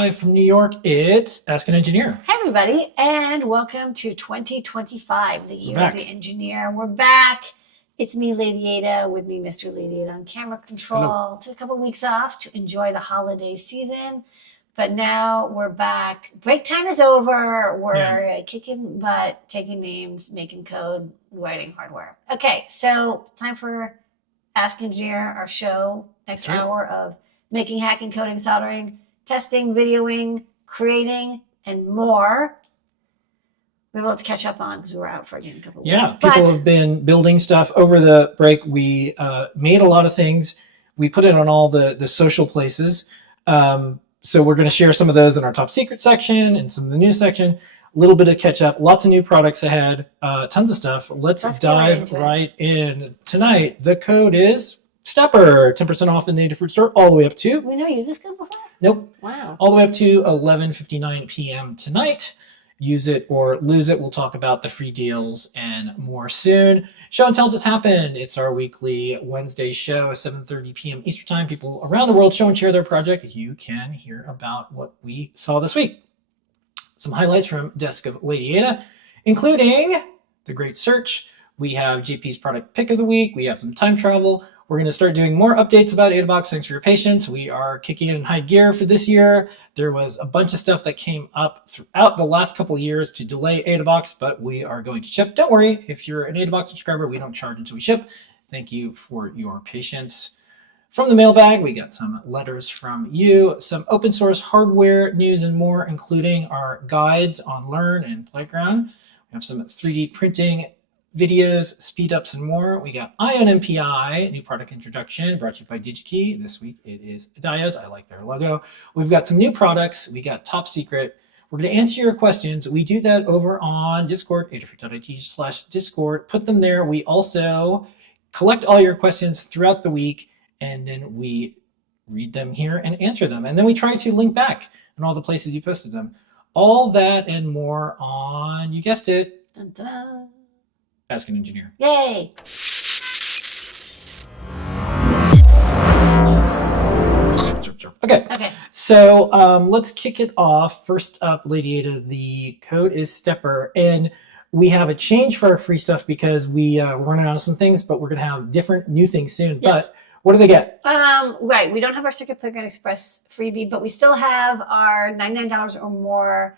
Live from New York, it's Ask an Engineer. Hey everybody, and welcome to 2025, the year of the engineer. We're back. It's me, Ladyada, with me, Mr. Ladyada on camera control. Hello. Took a couple weeks off to enjoy the holiday season, but now we're back. Break time is over. We're kicking butt, taking names, making code, writing hardware. Okay, so time for Ask Engineer, our show, next hour of making, hacking, coding, soldering, testing, videoing, creating, and more. We will have to catch up on because we were out for again a couple of weeks. Yeah, people have been building stuff over the break. We made a lot of things. We put it on all the social places. So we're going to share some of those in our top secret section and some of the news section. A little bit of catch up. Lots of new products ahead. Tons of stuff. Let's dive right in. Tonight, the code is Stepper, 10% off in the Adafruit store, all the way up to... We never used this code before? Nope. Wow. All the way up to 11:59 p.m. tonight. Use it or lose it. We'll talk about the free deals and more soon. Show and Tell just happened. It's our weekly Wednesday show, 7:30 p.m. Eastern Time. People around the world show and share their project. You can hear about what we saw this week. Some highlights from Desk of Ladyada, including the great search. We have JP's product pick of the week. We have some time travel. We're going to start doing more updates about AdaBox. Thanks for your patience. We are kicking it in high gear for this year. There was a bunch of stuff that came up throughout the last couple of years to delay AdaBox, but we are going to ship. Don't worry, if you're an AdaBox subscriber, we don't charge until we ship. Thank you for your patience. From the mailbag, we got some letters from you, some open source hardware news and more, including our guides on Learn and Playground. We have some 3D printing videos, speed ups, and more. We got Ion MPI, new product introduction, brought to you by DigiKey. This week it is diodes. I like their logo. We've got some new products. We got top secret. We're going to answer your questions. We do that over on Discord, adafruit.it/Discord. Put them there. We also collect all your questions throughout the week, and then we read them here and answer them. And then we try to link back in all the places you posted them. All that and more on, you guessed it, Dun, dun. Ask an Engineer. Yay! Okay. So let's kick it off. First up, Ladyada, the code is Stepper, and we have a change for our free stuff because we're running out of some things, but we're going to have different new things soon. Yes. But what do they get? Right. We don't have our Circuit Playground Express freebie, but we still have our $99 or more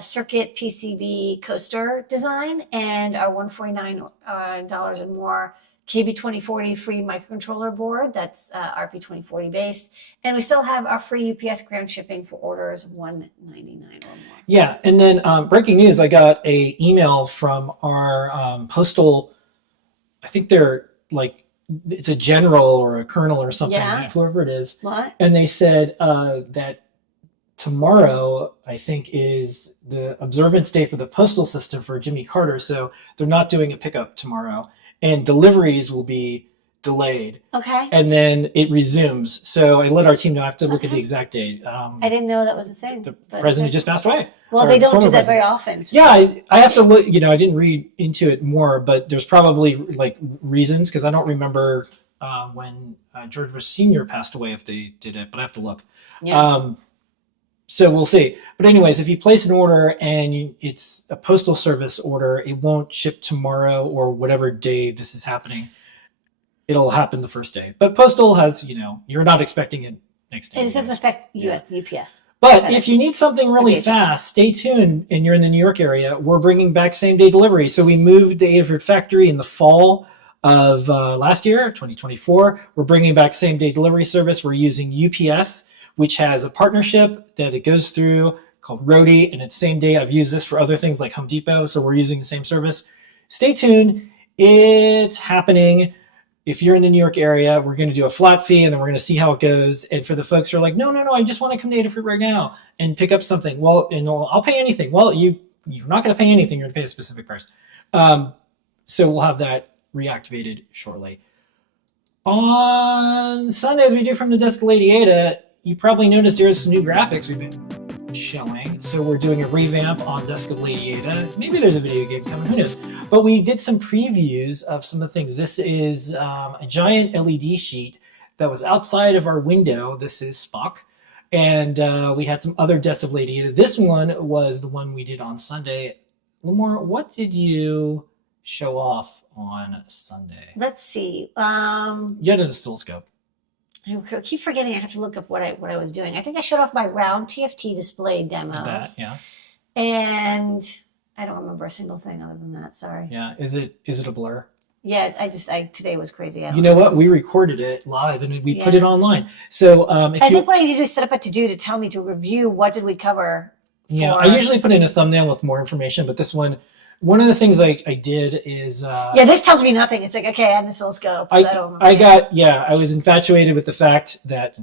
Circuit PCB coaster design and our $149 and more KB2040 free microcontroller board that's RP2040 based. And we still have our free UPS ground shipping for orders of $199 or more. Yeah, and then breaking news, I got a email from our postal, I think they're like, it's a general or a colonel or something, whoever it is. What? And they said that tomorrow, I think, is the observance day for the postal system for Jimmy Carter. So they're not doing a pickup tomorrow. And deliveries will be delayed. Okay. And then it resumes. So I let our team know. I have to look at the exact date. I didn't know that was a thing. The president just passed away. Well, they don't do that very often. So. Yeah, I have to look. I didn't read into it more, but there's probably like reasons because I don't remember when George Bush Sr. passed away if they did it, but I have to look. Yeah. So we'll see. But anyways, if you place an order and it's a postal service order, it won't ship tomorrow or whatever day this is happening. It'll happen the first day. But postal has, you're not expecting it next day. And it doesn't affect US UPS. But if you need something really fast, stay tuned and you're in the New York area. We're bringing back same-day delivery. So we moved the Adafruit factory in the fall of last year, 2024. We're bringing back same-day delivery service. We're using UPS, which has a partnership that it goes through called Roadie, and it's same day. I've used this for other things like Home Depot, so we're using the same service. Stay tuned. It's happening. If you're in the New York area, we're going to do a flat fee, and then we're going to see how it goes. And for the folks who are like, no, I just want to come to Adafruit right now and pick up something. Well, and I'll pay anything. Well, you're not going to pay anything. You're going to pay a specific price. So we'll have that reactivated shortly. On Sunday, as we do from the Desk of Ladyada, you probably noticed there's some new graphics we've been showing. So we're doing a revamp on Desk of Ladyada. Maybe there's a video game coming, who knows? But we did some previews of some of the things. This is a giant LED sheet that was outside of our window. This is Spock. And we had some other deaths of Ladyada. This one was the one we did on Sunday. Lamore, what did you show off on Sunday? Let's see. You had an oscilloscope. I keep forgetting I have to look up what I was doing. I think I showed off my round TFT display demos. That, yeah. And I don't remember a single thing other than that. Sorry. Yeah. Is it a blur? Yeah, today was crazy. You know what? We recorded it live and we put it online. So I think what I need to do is set up a to-do to tell me to review what did we cover. Yeah, I usually put in a thumbnail with more information, but this one of the things I did is this tells me nothing. It's like, okay, I had an oscilloscope. So I was infatuated with the fact that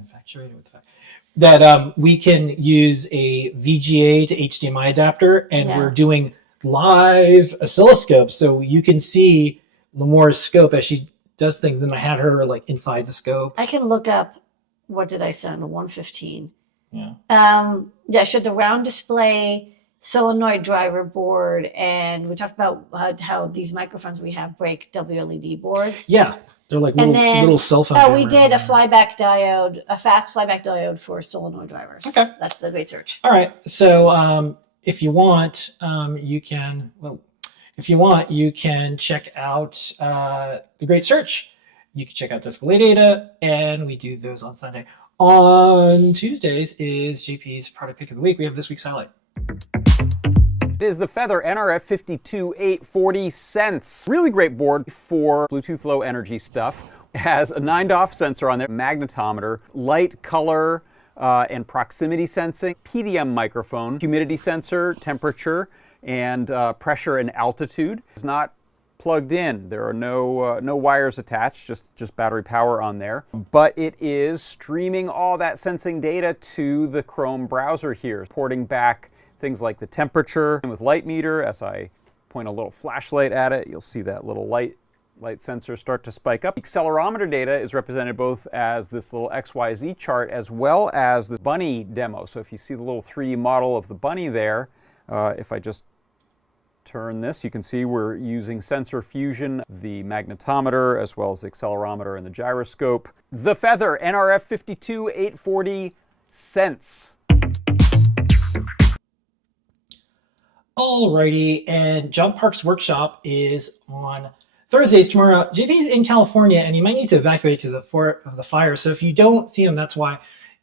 we can use a VGA to HDMI adapter, and we're doing live oscilloscopes, so you can see Lamore's scope as she does things. Then I had her like inside the scope. I can look up, what did I send? 115. Yeah. I showed the round display, solenoid driver board, and we talked about how these microphones we have break WLED boards. Yeah, they're like little cell phone. Oh, we did a fast flyback diode for solenoid drivers. Okay, that's the great search. All right, so if you want, you can check out the great search. You can check out Ladyada, and we do those on Sunday. On Tuesdays is JP's product pick of the week. We have this week's highlight. It is the Feather NRF 52840 cents. Really great board for Bluetooth Low Energy stuff. It has a 9-DOF sensor on there, magnetometer, light, color, and proximity sensing, PDM microphone, humidity sensor, temperature, and pressure and altitude. It's not plugged in. There are no wires attached, just battery power on there. But it is streaming all that sensing data to the Chrome browser here, porting back things like the temperature. And with light meter, as I point a little flashlight at it, you'll see that little light sensor start to spike up. Accelerometer data is represented both as this little XYZ chart as well as the bunny demo. So if you see the little 3D model of the bunny there, if I just turn this, you can see we're using sensor fusion, the magnetometer, as well as the accelerometer and the gyroscope. The Feather NRF 52840 cents. Alrighty, and Jump Park's workshop is on Thursdays tomorrow. JP's in California, and he might need to evacuate because of the fire. So if you don't see him, that's why.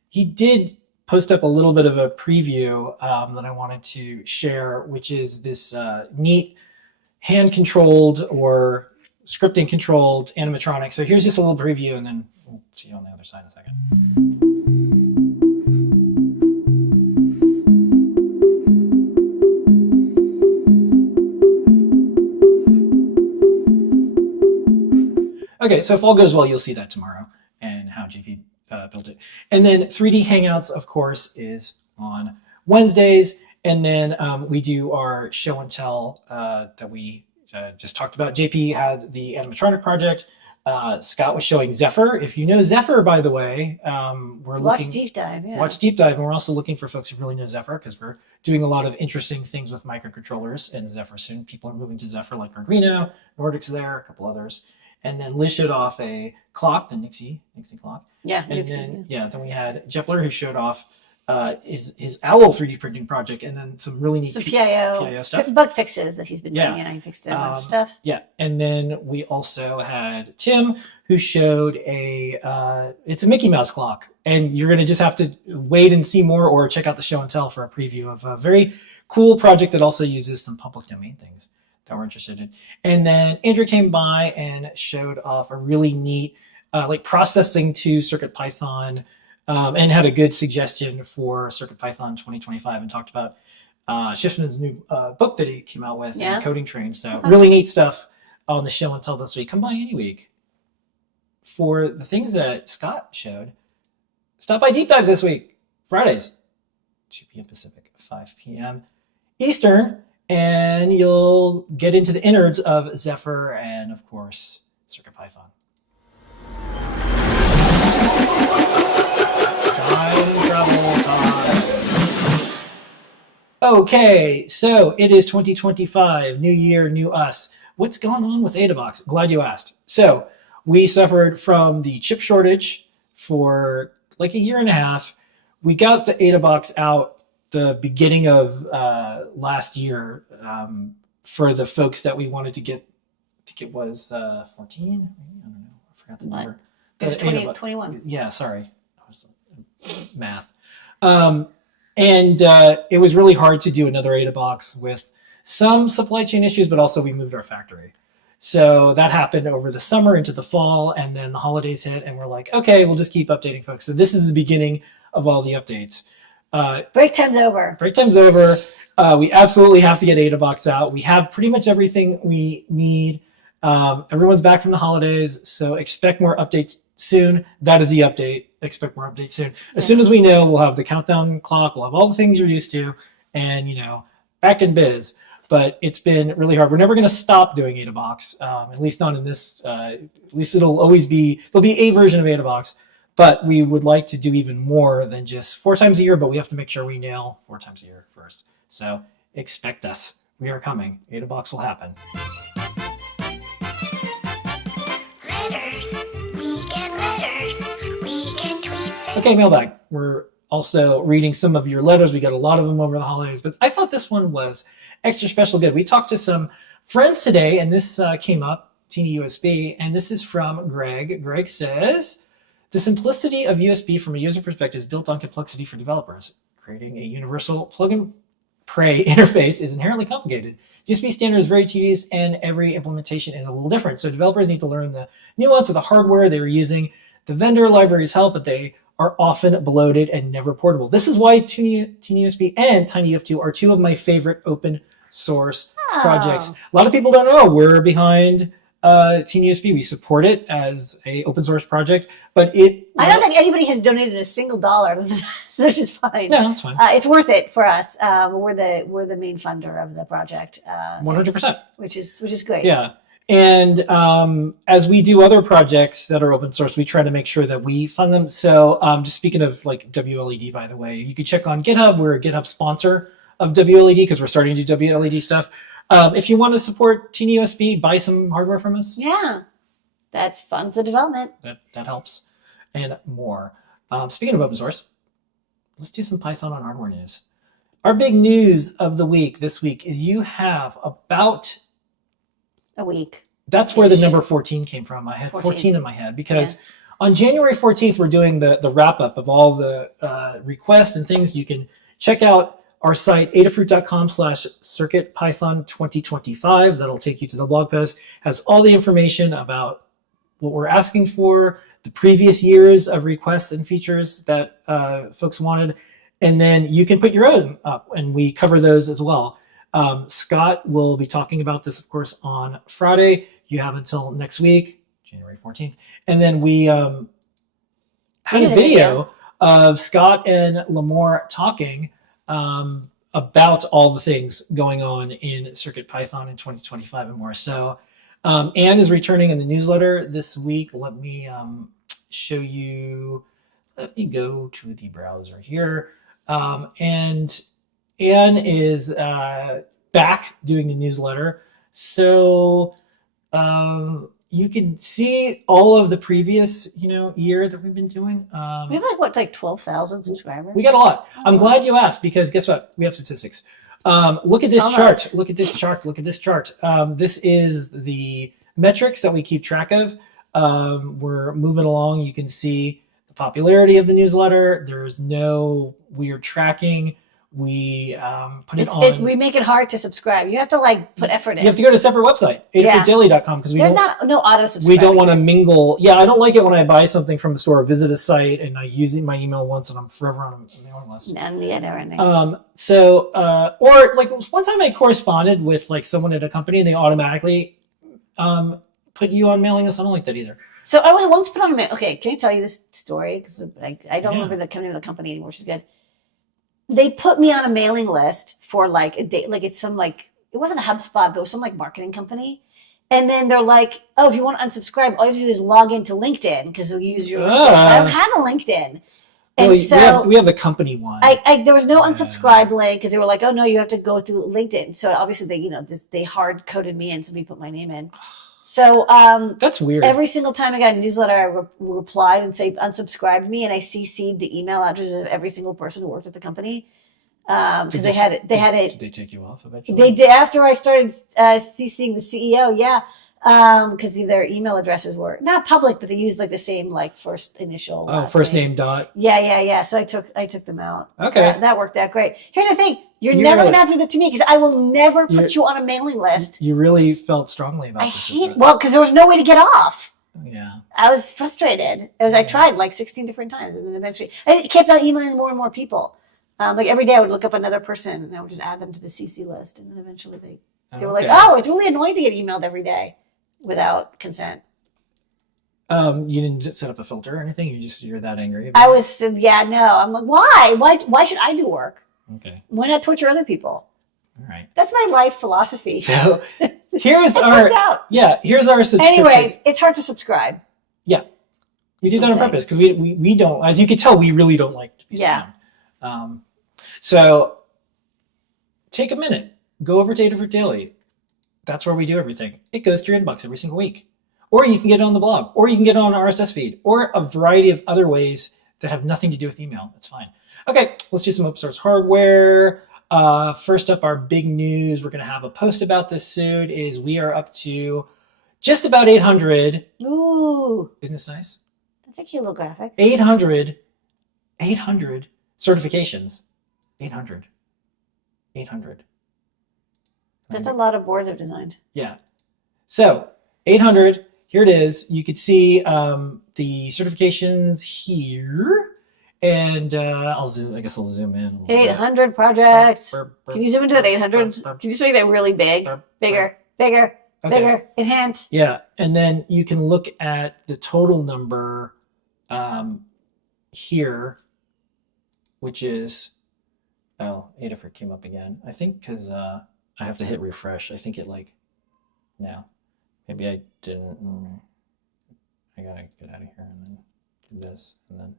He did post up a little bit of a preview that I wanted to share, which is this neat hand-controlled or scripting-controlled animatronic. So here's just a little preview, and then we'll see you on the other side in a second. Okay, so if all goes well, you'll see that tomorrow and how JP built it. And then 3D Hangouts, of course, is on Wednesdays. And then we do our show and tell that we just talked about. JP had the animatronic project. Scott was showing Zephyr. If you know Zephyr, by the way, Watch Deep Dive, and we're also looking for folks who really know Zephyr because we're doing a lot of interesting things with microcontrollers and Zephyr soon. People are moving to Zephyr like Arduino, Nordic's there, a couple others. And then Liz showed off a clock, the Nixie clock. Yeah. And then we had Jepler who showed off his Owl 3D printing project, and then some really neat PIO stuff. Bug fixes that he's been doing. Yeah, he fixed a bunch of stuff. Yeah, and then we also had Tim who showed it's a Mickey Mouse clock, and you're gonna just have to wait and see more, or check out the show and tell for a preview of a very cool project that also uses some public domain things that we're interested in. And then Andrew came by and showed off a really neat processing to CircuitPython, and had a good suggestion for CircuitPython 2025, and talked about Schiffman's new book that he came out with, Coding Train. So really neat stuff on the show and tell this week. Come by any week. For the things that Scott showed, stop by Deep Dive this week, Fridays, 2 p.m. Pacific, 5 p.m. Eastern. And you'll get into the innards of Zephyr and, of course, CircuitPython. Time travel time. Okay, so it is 2025, new year, new us. What's going on with AdaBox? Glad you asked. So we suffered from the chip shortage for like a year and a half. we got the Ada box out the beginning of last year for the folks that we wanted to get. I think it was 14. I don't know. I forgot the number. It was 21. Yeah, sorry. Math. And it was really hard to do another Ada box with some supply chain issues, but also we moved our factory. So that happened over the summer into the fall, and then the holidays hit, and we're like, okay, we'll just keep updating folks. So this is the beginning of all the updates. Break time's over. Break time's over. We absolutely have to get Ada box out. We have pretty much everything we need. Everyone's back from the holidays, so expect more updates soon. That is the update. Expect more updates soon. As soon as we know, we'll have the countdown clock. We'll have all the things you're used to, and back in biz. But it's been really hard. We're never going to stop doing Ada box, at least not in this. At least there'll be a version of Ada box. But we would like to do even more than just 4 times a year. But we have to make sure we nail 4 times a year first. So expect us. We are coming. Ada box will happen. Letters. We get letters. We get tweets. Okay, mailbag. We're also reading some of your letters. We got a lot of them over the holidays, but I thought this one was extra special good. We talked to some friends today, and this came up, Teeny USB, and this is from Greg. Greg says, the simplicity of USB from a user perspective is built on complexity for developers. Creating a universal plug-and-pray interface is inherently complicated. USB standard is very tedious, and every implementation is a little different, so developers need to learn the nuance of the hardware they're using. The vendor libraries help, but they are often bloated and never portable. This is why TinyUSB and TinyUF2 are 2 of my favorite open source projects. A lot of people don't know we're behind TinyUSB. We support it as a open source project, but I don't think anybody has donated a single dollar, which is fine. No, that's fine. It's worth it for us. We're the main funder of the project. 100%. Which is great. Yeah. And as we do other projects that are open source, we try to make sure that we fund them. So just speaking of like WLED, by the way, you can check on GitHub. We're a GitHub sponsor of WLED because we're starting to do WLED stuff. If you want to support TinyUSB, buy some hardware from us. Yeah, that's funds the development. That helps, and more. Speaking of open source, let's do some Python on hardware news. Our big news of the week this week is you have about a week. That's where the number 14 came from. I had 14 in my head because on January 14th, we're doing the wrap up of all the requests and things. You can check out our site, adafruit.com/circuitpython2025. That'll take you to the blog post. Has all the information about what we're asking for, the previous years of requests and features that folks wanted. And then you can put your own up, and we cover those as well. Scott will be talking about this, of course, on Friday. You have until next week, January 14th. And then we had a video of Scott and Lamore talking about all the things going on in CircuitPython in 2025 and more. So Anne is returning in the newsletter this week. Let me show you. Let me go to the browser here. And Anne is back doing the newsletter. So you can see all of the previous, year that we've been doing. We have like 12,000 subscribers. We got a lot. I'm glad you asked because guess what? We have statistics. Look at this chart. Look at this chart. Look at this chart. This is the metrics that we keep track of. We're moving along. You can see the popularity of the newsletter. There's no weird tracking. We put it on. We make it hard to subscribe. You have to put effort in. You have to go to a separate website, adafruitdaily.com, because there's no auto subscribe. We don't want to mingle. Yeah, I don't like it when I buy something from the store, visit a site, and I use my email once, and I'm forever on the mailing list. And the other ending. Or one time I corresponded with someone at a company, and they automatically put you on mailing list. I don't like that either. So I was once put on a okay. Can I tell you this story? Because I don't remember the name of the company anymore, which is good. They put me on a mailing list for a day, it's some it wasn't a HubSpot, but it was some marketing company. And then they're like, oh, if you want to unsubscribe, all you have to do is log into LinkedIn because they'll use your LinkedIn. I don't have a LinkedIn. And we have the company one. There was no unsubscribe link because they were like, oh no, you have to go through LinkedIn. So obviously they hard coded me in, so we put my name in. So That's weird. every single time I got a newsletter, I replied and say unsubscribe me, and I CC'd the email addresses of every single person who worked at the company because they had it. Did they take you off eventually? They did after I started CCing the CEO. Yeah, because their email addresses were not public, but they used like the same like first initial. Oh, first name dot. Yeah. So I took them out. Okay. That worked out great. Here's the thing: you're You're never right. gonna have to do that to me because I will never put you on a mailing list. You really felt strongly about I this. hate because there was no way to get off. Yeah. I was frustrated. I tried like 16 different times, and then eventually I kept on emailing more and more people. Like every day, I would look up another person, and I would just add them to the CC list, and then eventually they were like, "Oh, it's really annoying to get emailed every day without consent." You didn't set up a filter or anything. You're that angry. I was, yeah, no. I'm like, why? Why should I do work? Okay. Why not torture other people? All right. That's my life philosophy. So here's It's our worked out. here's our subscription. Anyways, it's hard to subscribe. Yeah. We did that That's on what I'm purpose because we don't, as you can tell, we really don't like to be Yeah. spammed. So take a minute, go over to Adafruit Daily. That's where we do everything. It goes to your inbox every single week. Or you can get it on the blog, or you can get it on RSS feed, or a variety of other ways that have nothing to do with email. That's fine. Okay, let's do some open source hardware. First up, our big news. We're going to have a post about this soon. Is we are up to just about 800. Ooh, Isn't this nice? that's a cute little graphic. 800 certifications. 800. That's a lot of boards I've designed. Yeah. So 800. Here it is. You could see the certifications here, and I'll zoom. I guess I'll zoom in. A little bit. 800 projects. Burp, burp, Can you zoom into that burp, 800? burp, Can you make that really big? burp, Bigger, Okay. bigger, enhance. Yeah, and then you can look at the total number here, which is Adafruit came up again. I think because I have to hit refresh. I think it now. Maybe I didn't. I gotta get out of here and then do this and then.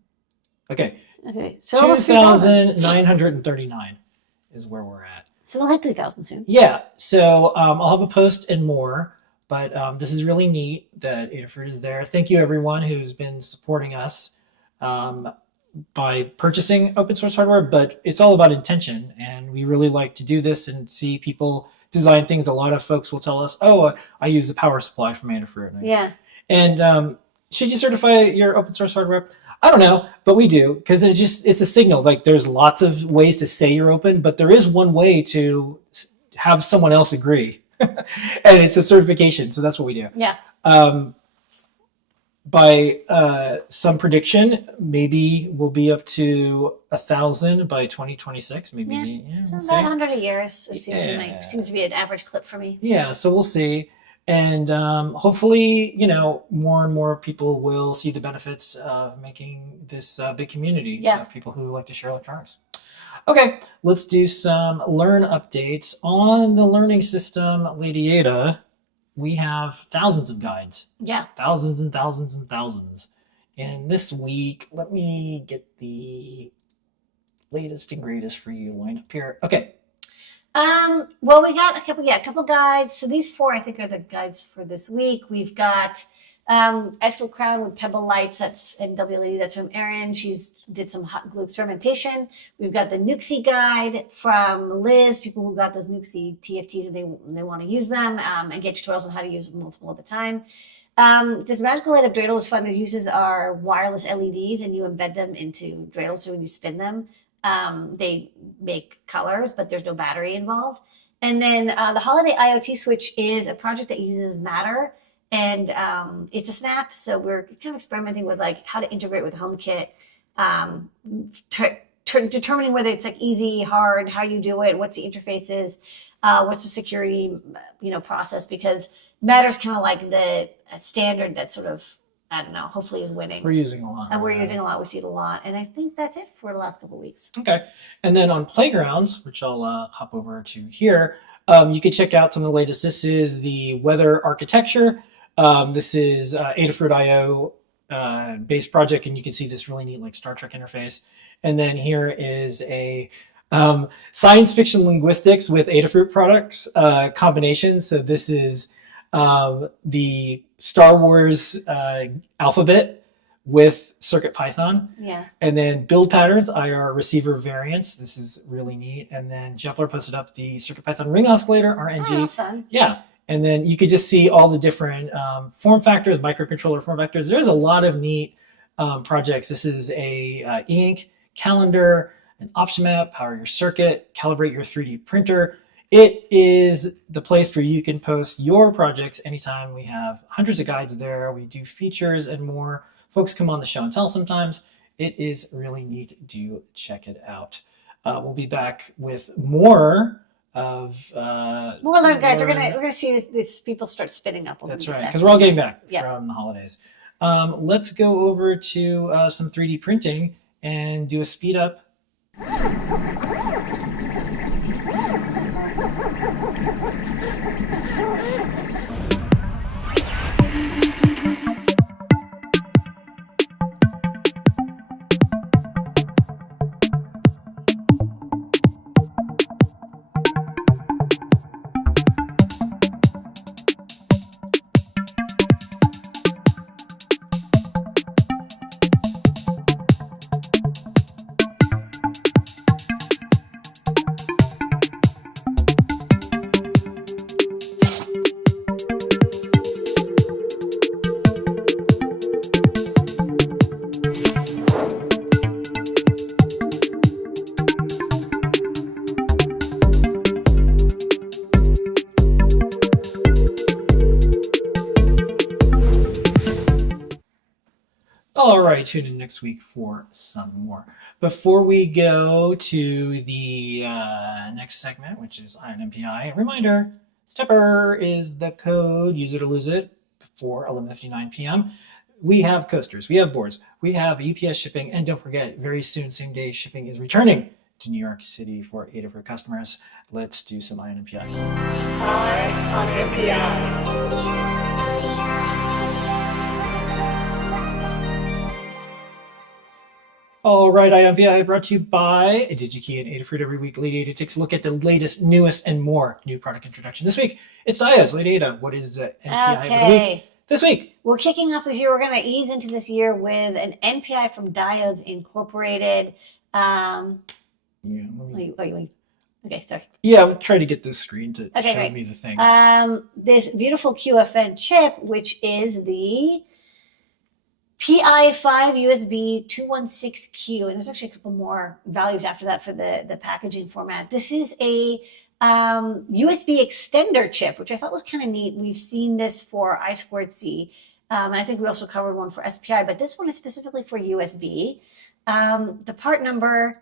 Okay. Okay, so almost 3,000. 2,939 is where we're at. So they'll hit 3,000 soon. Yeah, so I'll have a post and more, but this is really neat that Adafruit is there. Thank you everyone who's been supporting us by purchasing open source hardware, but it's all about intention, and we really like to do this and see people design things. A lot of folks will tell us, oh, I use the power supply from Adafruit. Yeah. And should you certify your open source hardware? I don't know, but we do, because it's a signal. Like there's lots of ways to say you're open, but there is one way to have someone else agree, and it's a certification. So that's what we do. Yeah. By some prediction, maybe we'll be up to 1,000 by 2026. Maybe Yeah. we'll So see. about 100 a year seems to be an average clip for me. Yeah, so we'll see. And hopefully, more and more people will see the benefits of making this big community of people who like to share electronics. Okay, let's do some learn updates. On the learning system, Ladyada, we have thousands of guides. Yeah. Thousands and thousands and thousands. And this week, let me get the latest and greatest for you lined up here. Okay. Well, we got a couple guides. So these 4, I think, are the guides for this week. We've got Ice Cream Crown with Pebble Lights. And WLAD. That's from Erin. She's did some hot glue experimentation. We've got the Nuxie guide from Liz. People who got those Nuxie TFTs and they want to use them and get tutorials on how to use multiple at a time. This magical light of dreidel was fun. It uses our wireless LEDs and you embed them into dreidel. So when you spin them, they make colors, but there's no battery involved. And then the Holiday IoT Switch is a project that uses Matter, and it's a snap. So we're kind of experimenting with how to integrate with HomeKit, determining whether it's easy, hard, how you do it, what's the interfaces, what's the security, process. Because Matter's kind of like the standard that sort of, I don't know, hopefully is winning. We're using a lot. And we're using a lot. We see it a lot. And I think that's it for the last couple of weeks. Okay. And then on Playgrounds, which I'll hop over to here, you can check out some of the latest. This is the weather architecture. This is Adafruit.io based project, and you can see this really neat Star Trek interface. And then here is a science fiction linguistics with Adafruit products combination. So this is the Star Wars alphabet with CircuitPython. Yeah. And then build patterns, IR receiver variants. This is really neat. And then Jepler posted up the CircuitPython ring oscillator, RNG. Oh, that's fun. Yeah. And then you could just see all the different form factors, microcontroller form factors. There's a lot of neat projects. This is a e-ink calendar, an option map, power your circuit, calibrate your 3D printer. It is the place where you can post your projects anytime. We have hundreds of guides there. We do features and more. Folks come on the show and tell sometimes. It is really neat. Do check it out. We'll be back with more of more learn guides. We're gonna see these people start spinning up. That's right, because we're all getting back from the holidays. Let's go over to some 3D printing and do a speed up. All right, tune in next week for some more. Before we go to the next segment, which is Ion MPI, a reminder, Stepper is the code, use it or lose it, before 11:59 p.m. We have coasters, we have boards, we have UPS shipping, and don't forget, very soon, same day shipping is returning to New York City for Adafruit customers. Let's do some Ion MPI. On MPI. All right, IMPI brought to you by DigiKey and Adafruit. Every week, Ladyada takes a look at the latest, newest, and more new product introduction. This week, it's Diodes. Ladyada, what is NPI of the week this week? We're kicking off this year. We're going to ease into this year with an NPI from Diodes Incorporated. Okay, sorry. Yeah, I'm trying to get this screen to show me the thing. This beautiful QFN chip, which is the PI5 USB 216Q, and there's actually a couple more values after that for the packaging format. This is a USB extender chip, which I thought was kind of neat. We've seen this for I2C, and I think we also covered one for SPI, but this one is specifically for USB. The part number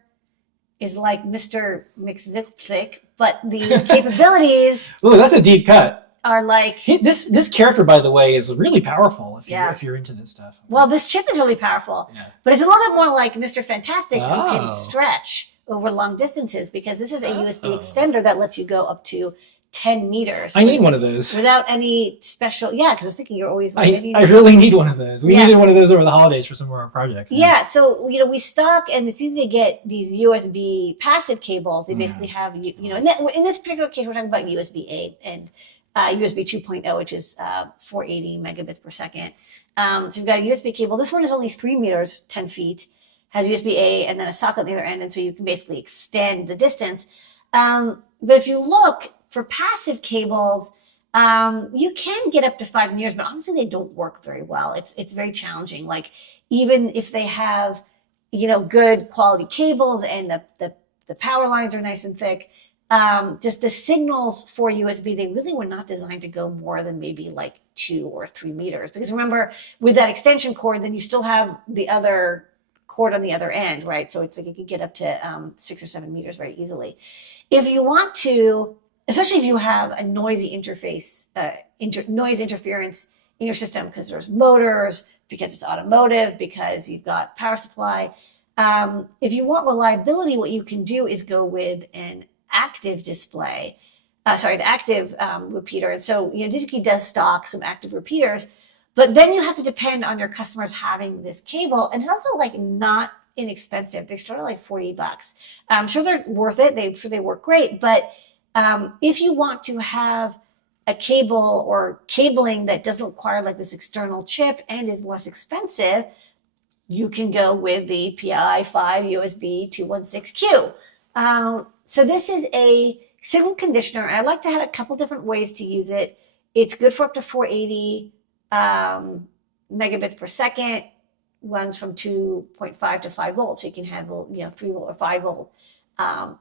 is like Mr. McZipzik, but the capabilities... Ooh, that's a deep cut. Are like this character, by the way, is really powerful if you're into this stuff. Well, this chip is really powerful, but it's a little bit more like Mr. Fantastic, who can stretch over long distances, because this is a USB extender that lets you go up to 10 meters. I need one of those without any special. Yeah, because I was thinking you're always. I really need one of those. We needed one of those over the holidays for some of our projects. Yeah, so we stock, and it's easy to get these USB passive cables. They basically have in this particular case, we're talking about USB 8 and USB 2.0, which is 480 megabits per second. So you've got a USB cable. This one is only 3 meters, 10 feet, has USB-A and then a socket on the other end, and so you can basically extend the distance. But if you look for passive cables, you can get up to 5 meters, but honestly, they don't work very well. It's very challenging. Like, even if they have, good quality cables and the power lines are nice and thick, just the signals for USB, they really were not designed to go more than maybe like 2 or 3 meters. Because remember, with that extension cord, then you still have the other cord on the other end, right? So it's like you can get up to 6 or 7 meters very easily. If you want to, especially if you have a noisy interface, noise interference in your system, because there's motors, because it's automotive, because you've got power supply. If you want reliability, what you can do is go with an active display, the active repeater. And so, DigiKey does stock some active repeaters, but then you have to depend on your customers having this cable. And it's also like not inexpensive. They start at like $40. I'm sure they're worth it. I'm sure they work great. But if you want to have a cable or cabling that doesn't require like this external chip and is less expensive, you can go with the PI 5 USB 216Q. So this is a signal conditioner. I like to have a couple different ways to use it. It's good for up to 480 megabits per second, runs from 2.5 to 5 volts. So you can handle, 3 volt or 5 volt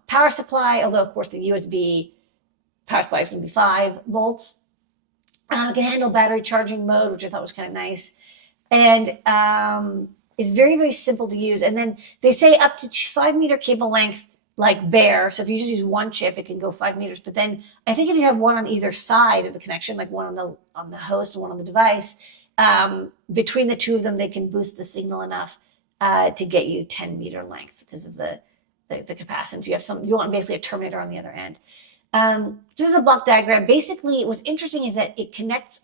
power supply, although of course the USB power supply is going to be 5 volts. It can handle battery charging mode, which I thought was kind of nice. And it's very, very simple to use. And then they say up to 5 meter cable length, like bare. So if you just use one chip, it can go 5 meters. But then I think if you have one on either side of the connection, like one on the host and one on the device, between the two of them, they can boost the signal enough to get you 10 meter length because of the capacitance. You want basically a terminator on the other end. Just as a block diagram, basically what's interesting is that it connects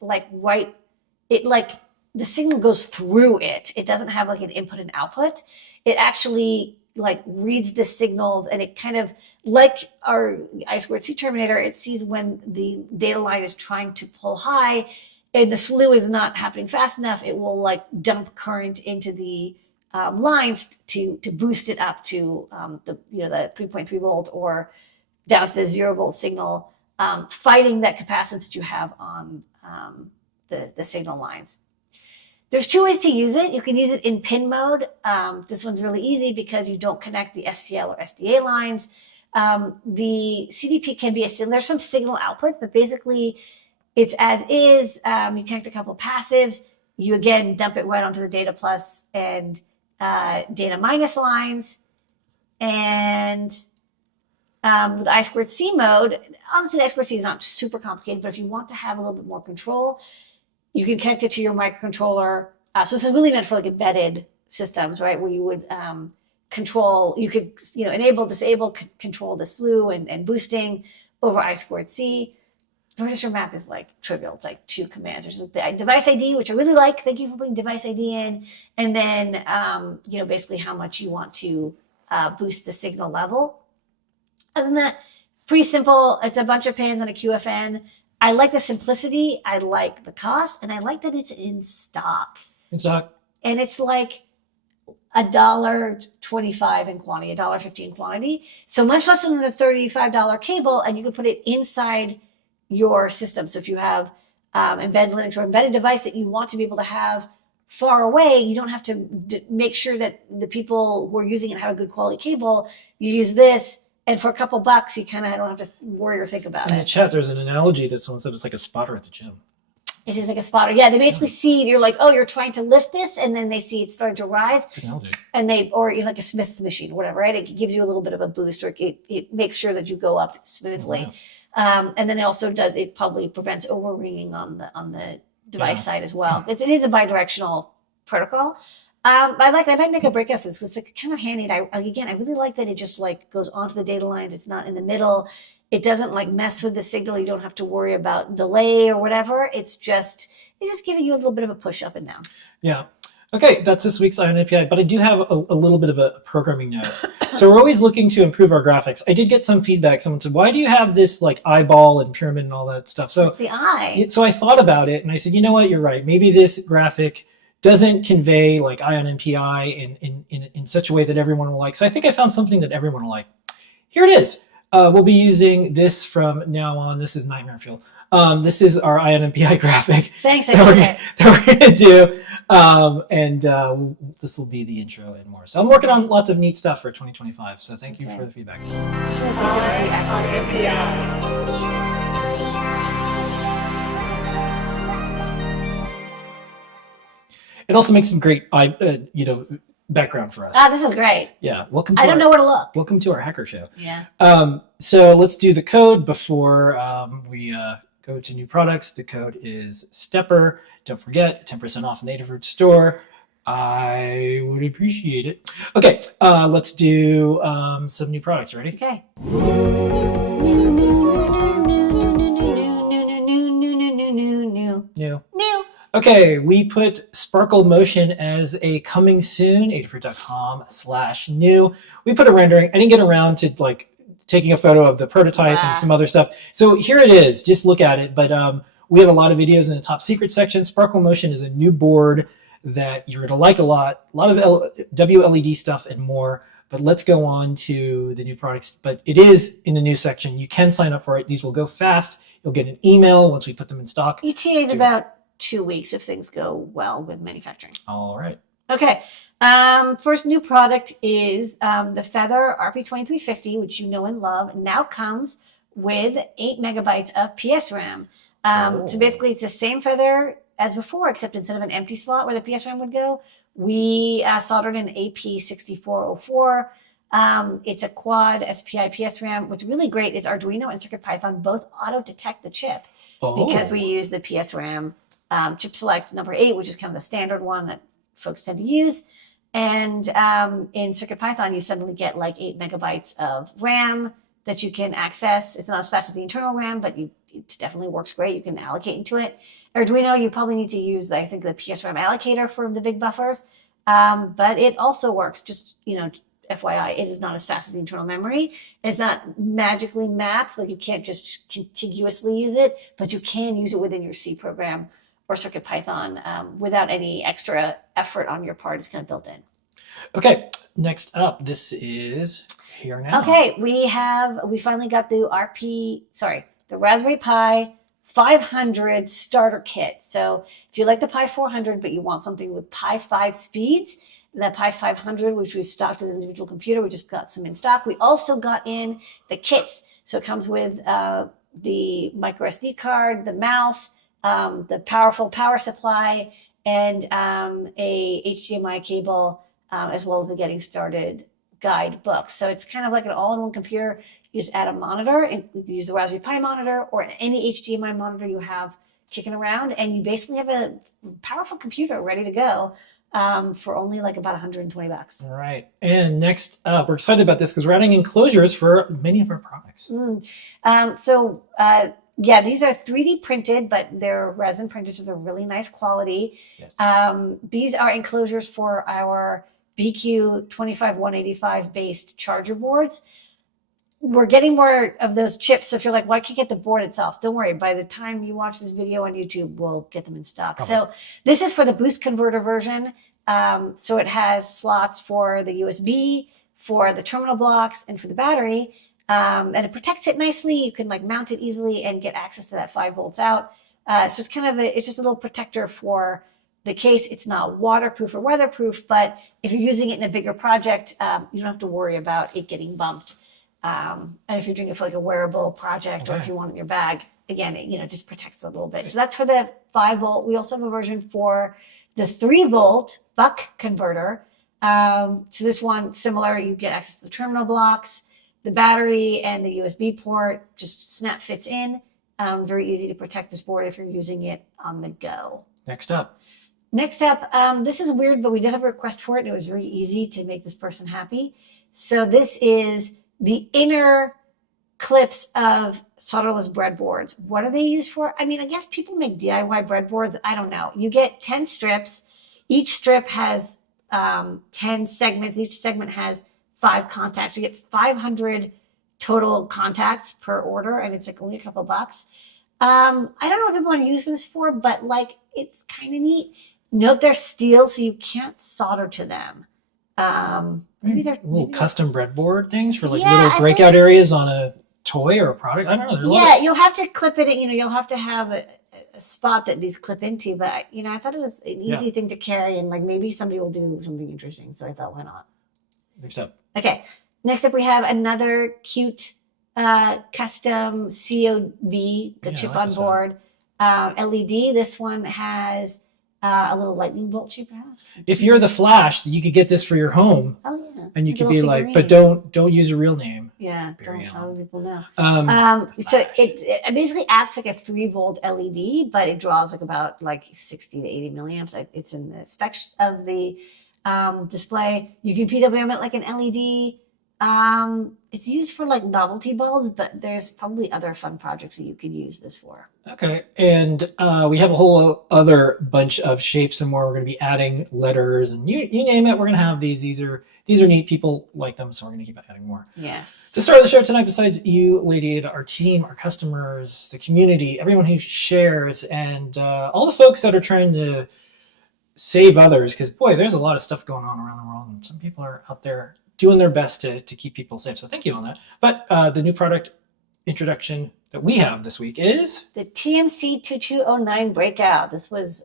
the signal goes through it. It doesn't have like an input and output. It actually like reads the signals, and it kind of like our I2C terminator, it sees when the data line is trying to pull high and the slew is not happening fast enough, it will like dump current into the lines to boost it up to the 3.3 volt or down to the 0 volt signal, fighting that capacitance that you have on the signal lines. There's 2 ways to use it. You can use it in pin mode. This one's really easy because you don't connect the SCL or SDA lines. The CDP can be there's some signal outputs, but basically it's as is. You connect a couple of passives. You again dump it right onto the data plus and data minus lines. And with I2C mode, honestly, the I2C is not super complicated, but if you want to have a little bit more control, you can connect it to your microcontroller. So this is really meant for like embedded systems, right? Where you would control, you could, enable, disable, control the slew and boosting over I2C. The register map is like trivial. It's like 2 commands. There's like the device ID, which I really like. Thank you for putting device ID in. And then, basically how much you want to boost the signal level. Other than that, pretty simple. It's a bunch of pins on a QFN. I like the simplicity, I like the cost, and I like that it's in stock. In stock. And it's like $1.25 in quantity, $1.50 in quantity. So much less than the $35 cable, and you can put it inside your system. So if you have embedded Linux or embedded device that you want to be able to have far away, you don't have to make sure that the people who are using it have a good quality cable. You use this, and for a couple bucks, you kind of don't have to worry or think about it. In the chat, there's an analogy that someone said it's like a spotter at the gym. It is like a spotter. Yeah, they basically see, you're like, oh, you're trying to lift this, and then they see it's starting to rise. Good analogy. And or like a Smith machine or whatever, right? It gives you a little bit of a boost, or it makes sure that you go up smoothly. Wow. And then it probably prevents over-ringing on the device side as well. It is a bidirectional protocol. I might make a breakout for this because it's kind of handy. I really like that it just like goes onto the data lines. It's not in the middle. It doesn't like mess with the signal. You don't have to worry about delay or whatever. It's just giving you a little bit of a push up and down. Yeah. Okay, that's this week's Ion API, but I do have a little bit of a programming note. So we're always looking to improve our graphics. I did get some feedback. Someone said, why do you have this like eyeball and pyramid and all that stuff? So it's the eye. So I thought about it and I said, you know what, you're right. Maybe this graphic doesn't convey like Ion MPI in such a way that everyone will like. So I think I found something that everyone will like. Here it is. We'll be using this from now on. This is Nightmare Fuel. This is our Ion MPI graphic. Thanks, I that we're going to do. This will be the intro and more. So I'm working on lots of neat stuff for 2025. So thank you for the feedback. On MPI. It also makes some great, background for us. This is great. Yeah, welcome. To I don't know where to look. Welcome to our hacker show. Yeah. So let's do the code before we go to new products. The code is Stepper. Don't forget, 10% off in the Adafruit store. I would appreciate it. Okay, let's do some new products. Ready? Okay. New. Okay, we put Sparkle Motion as a coming soon, adafruit.com/new. We put a rendering. I didn't get around to like taking a photo of the prototype and some other stuff. So here it is. Just look at it. But we have a lot of videos in the top secret section. Sparkle Motion is a new board that you're going to like a lot. A lot of WLED stuff and more. But let's go on to the new products. But it is in the new section. You can sign up for it. These will go fast. You'll get an email once we put them in stock. ETA is about 2 weeks if things go well with manufacturing. All right. Okay. First new product is the Feather RP2350, which you know and love, now comes with 8 megabytes of PSRAM. So basically, it's the same Feather as before, except instead of an empty slot where the PSRAM would go, we soldered an AP6404. It's a quad SPI PSRAM. What's really great is Arduino and CircuitPython both auto-detect the chip because we use the PSRAM chip select number 8, which is kind of the standard one that folks tend to use. And in CircuitPython, you suddenly get like 8 megabytes of RAM that you can access. It's not as fast as the internal RAM, but it definitely works great. You can allocate into it. Arduino, you probably need to use, I think, the PSRAM allocator for the big buffers. But it also works, just, FYI, it is not as fast as the internal memory. It's not magically mapped, like you can't just contiguously use it, but you can use it within your C program or CircuitPython without any extra effort on your part. It's kind of built in. Okay, next up, this is here now. Okay, we finally got the Raspberry Pi 500 starter kit. So if you like the Pi 400, but you want something with Pi 5 speeds, the Pi 500, which we've stocked as an individual computer, we just got some in stock. We also got in the kits. So it comes with the micro SD card, the mouse, the powerful power supply, and a HDMI cable, as well as the Getting Started guide book. So it's kind of like an all-in-one computer. You just add a monitor, and you can use the Raspberry Pi monitor or any HDMI monitor you have kicking around, and you basically have a powerful computer ready to go for only like about $120. All right. And next up, we're excited about this because we're adding enclosures for many of our products. Yeah, these are 3D printed, but they're resin printed, so they're really nice quality. Yes. These are enclosures for our BQ25185 based charger boards. We're getting more of those chips, so if you're like, why can't I get the board itself? Don't worry. By the time you watch this video on YouTube, we'll get them in stock. Probably. So this is for the boost converter version. So it has slots for the USB, for the terminal blocks, and for the battery. And it protects it nicely. You can like mount it easily and get access to that 5 volts out. So it's kind of it's just a little protector for the case. It's not waterproof or weatherproof, but if you're using it in a bigger project, you don't have to worry about it getting bumped. And if you're doing it for like a wearable project, or if you want it in your bag, again, it just protects it a little bit. So that's for the 5 volt. We also have a version for the 3 volt buck converter. So this one, similar, you get access to the terminal blocks, the battery, and the USB port. Just snap fits in. Very easy to protect this board if you're using it on the go. Next up, this is weird, but we did have a request for it, and it was very easy to make this person happy. So this is the inner clips of solderless breadboards. What are they used for? I mean, I guess people make DIY breadboards. I don't know. You get 10 strips. Each strip has 10 segments. Each segment has 5 contacts. You get 500 total contacts per order, and it's like only a couple bucks. I don't know what people want to use this for, but like it's kind of neat. Note they're steel, so you can't solder to them. Maybe they're little custom breadboard things for like Yeah, little I breakout areas on a toy or a product. I don't know. Yeah, you'll have to clip it. You'll have to have a spot that these clip into. But I thought it was an easy thing to carry, and like maybe somebody will do something interesting. So I thought, why not? Next up. Okay. Next up, we have another cute custom COB, the chip on board LED. This one has a little lightning bolt chip. If you're the Flash, you could get this for your home. Oh yeah. And you Like a could be little like, figurine. but don't use a real name. Yeah, Barry don't Allen. other people know. So Flash. it basically acts like a 3 volt LED, but it draws like about 60 to 80 milliamps. It's in the specs of the display. You can PWM it like an LED. It's used for like novelty bulbs, but there's probably other fun projects that you could use this for. Okay, and we have a whole other bunch of shapes and more. We're going to be adding letters and you name it. We're going to have these. These are neat. People like them, so we're going to keep adding more. Yes. To start the show tonight, besides you, Ladyada, our team, our customers, the community, everyone who shares, and all the folks that are trying to save others, because boy, there's a lot of stuff going on around the world, and some people are out there doing their best to keep people safe. So thank you on that. But the new product introduction that we have this week is the TMC 2209 breakout. This was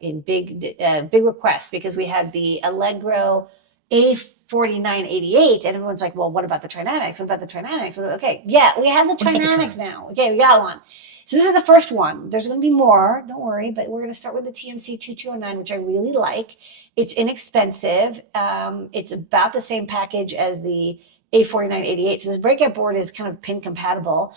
in big request because we had the Allegro A4988, and everyone's like, well, what about the Trinamics? What about the Trinamics? Okay, yeah, we have the Trinamics now. Okay, we got one. So this is the first one. There's going to be more, don't worry, but we're going to start with the TMC 2209, which I really like. It's inexpensive. It's about the same package as the A4988. So this breakout board is kind of pin compatible.